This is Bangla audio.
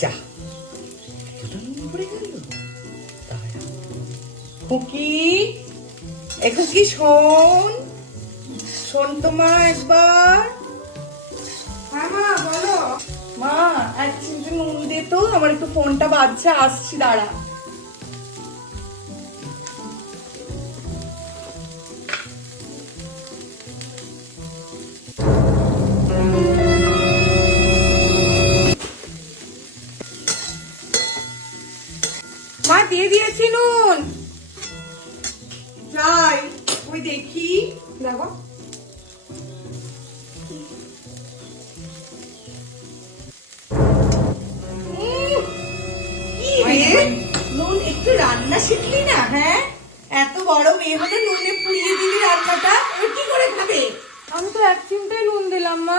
যা এতটা নুন পড়ে গেল। খুকি এ খুকি শোন, শোন তো মা একবার। হ্যাঁ মা বলো। মা এক চিমটে নুন দে তো, আমার একটু ফোনটা বাজছে, আসছি দাঁড়া। মা দিয়ে দিয়েছি নুন, যাই ওই দেখি। দেখো নুন একটু রান্না শিখলি না? হ্যাঁ, এত বড় মেয়ে হলে নুনে পুড়িয়ে দিলি রান্নাটা, এবার কি করে খাবে? আমি তো এক চিমটাই নুন দিলাম মা।